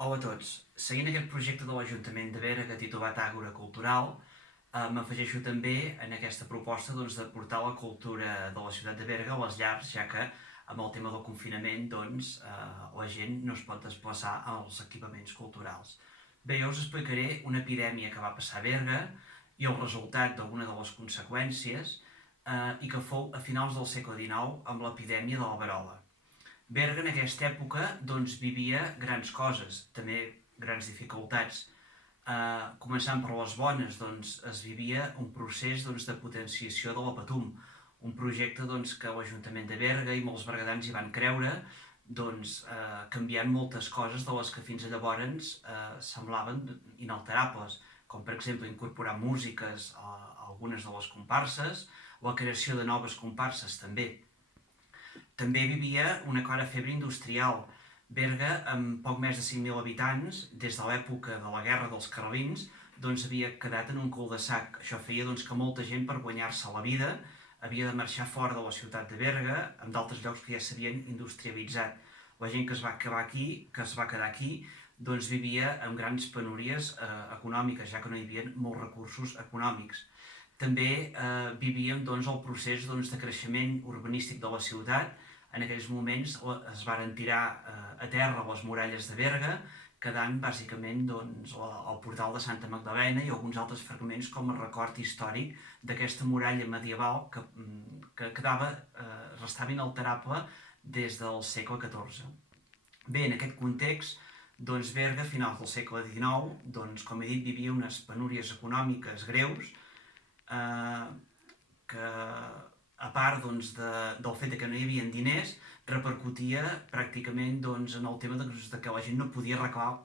Hola a tots. Seguint aquest projecte de l'Ajuntament de Berga titulat Àgora Cultural, m'afegeixo també en aquesta proposta de portar la cultura de la ciutat de Berga a les llars, ja que amb el tema del confinament la gent no es pot desplaçar als equipaments culturals. Bé, jo us explicaré una epidèmia que va passar a Berga i el resultat d'alguna de les conseqüències i que fou a finals del segle XIX amb l'epidèmia de la verola. Berga en aquesta època vivia grans coses, també grans dificultats. Començant per les bones, es vivia un procés de potenciació de la Patum, un projecte que l'Ajuntament de Berga i molts bergadans hi van creure, canviant moltes coses de les que fins llavors semblaven inalterables, com per exemple incorporar músiques a algunes de les comparses, la creació de noves comparses també. També vivia una clara febre industrial. Berga, amb poc més de 5.000 habitants, des de l'època de la Guerra dels Carlins, havia quedat en un cul-de-sac. Això feia que molta gent, per guanyar-se la vida, havia de marxar fora de la ciutat de Berga, en d'altres llocs que ja s'havien industrialitzat. La gent que es va quedar aquí, vivia amb grans penúries econòmiques, ja que no hi havia molts recursos econòmics. També vivíem el procés de creixement urbanístic de la ciutat. En aquells moments es varen tirar a terra les muralles de Berga, quedant bàsicament el portal de Santa Magdalena i alguns altres fragments com a record històric d'aquesta muralla medieval que restava inalterable des del segle XIV. Bé, en aquest context, Berga, a finals del segle XIX, com he dit, vivia unes penúries econòmiques greus, que a part del fet que no hi havia diners, repercutia pràcticament en el tema que la gent no podia arreglar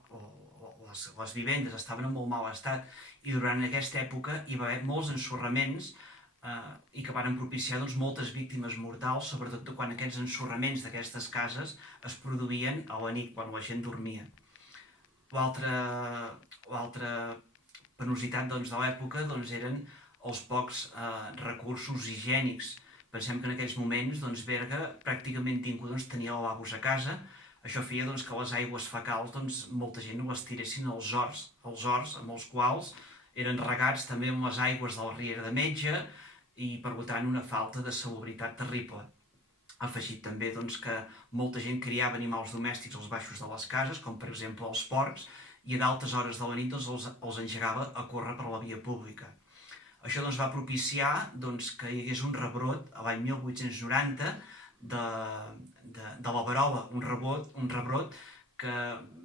les vivendes, estaven en molt mal estat, i durant aquesta època hi va haver molts ensorraments i que van propiciar moltes víctimes mortals, sobretot quan aquests ensorraments d'aquestes cases es produïen a la nit, quan la gent dormia. L'altra penositat de l'època eren els pocs recursos higiènics. Pensem que en aquells moments Berga pràcticament ningú tenia lavabos a casa. Això feia que les aigües fecals molta gent les tiressin als horts amb els quals eren regats també amb les aigües de la riera de Metge i per tant una falta de salubritat terrible. Afegit també que molta gent criava animals domèstics als baixos de les cases, com per exemple els porcs, i a d'altes hores de la nit els engegava a córrer per la via pública. Això va propiciar que hi hagués un rebrot a l'any 1890 de la verola, un rebrot que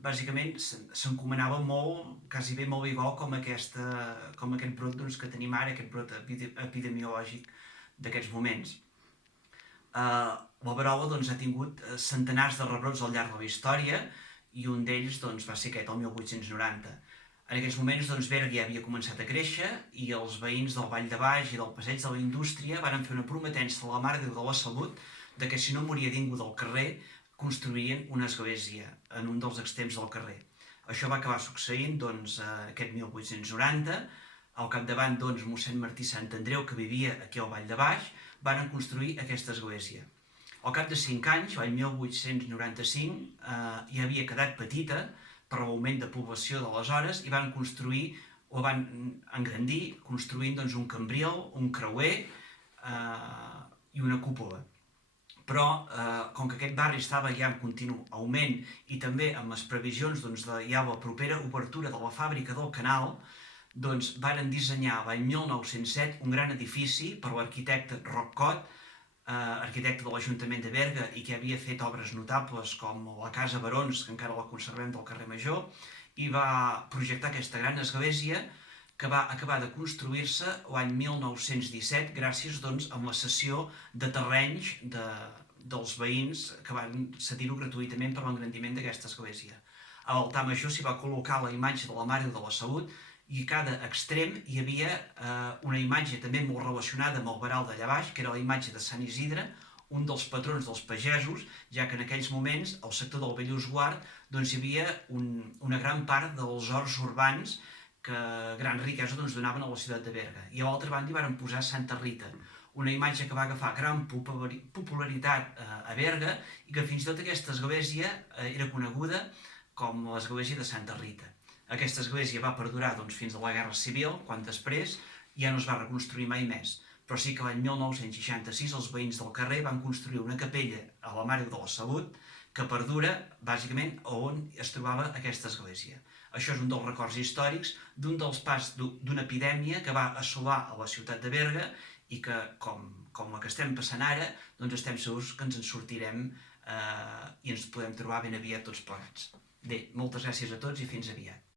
bàsicament s'encomanava molt, quasi bé molt igual com aquest brot que tenim ara, aquest brot epidemiològic d'aquests moments. La verola ha tingut centenars de rebrots al llarg de la història i un d'ells va ser aquest, el 1890. En aquells moments Berga ja havia començat a créixer i els veïns del Vall de Baix i del Passeig de la Indústria van fer una prometença a la Mare de Déu de la Salut que si no moria ningú del carrer construïen una església en un dels extrems del carrer. Això va acabar succeint aquest 1890. Al capdavant mossèn Martí Sant Andreu, que vivia aquí al Vall de Baix, van construir aquesta església. Al cap de 5 anys, l'any 1895, ja havia quedat petita per l'augment de població d'aleshores i van construir, o van engrandir, construint un cambril, un creuer i una cúpula. Però, com que aquest barri estava ja en continu augment i també amb les previsions de ja la propera obertura de la fàbrica del canal, varen dissenyar l'any 1907 un gran edifici per l'arquitecte Roccot, arquitecte de l'Ajuntament de Berga i que havia fet obres notables com la Casa Barons, que encara la conservem del carrer Major, i va projectar aquesta gran església que va acabar de construir-se l'any 1917 gràcies amb la cessió de terrenys dels veïns que van cedir-ho gratuïtament per l'engrandiment d'aquesta església. A l'altar major s'hi va col·locar la imatge de la Mare de la Salut i a cada extrem hi havia una imatge també molt relacionada amb el veral d'allà baix, que era la imatge de Sant Isidre, un dels patrons dels pagesos, ja que en aquells moments, al sector del Bellús-Guard, hi havia una gran part dels horts urbans que gran riquesa donaven a la ciutat de Berga. I a l'altra banda hi van posar Santa Rita, una imatge que va agafar gran popularitat a Berga i que fins i tot aquesta església era coneguda com l'església de Santa Rita. Aquesta església va perdurar fins a la Guerra Civil, quan després ja no es va reconstruir mai més, però sí que l'any 1966 els veïns del carrer van construir una capella a la Mare de la Salut que perdura bàsicament on es trobava aquesta església. Això és un dels records històrics d'un dels pas d'una epidèmia que va assolar a la ciutat de Berga i que, com la que estem passant ara, doncs estem segurs que ens en sortirem i ens podem trobar ben aviat tots plegats. Bé, moltes gràcies a tots i fins aviat.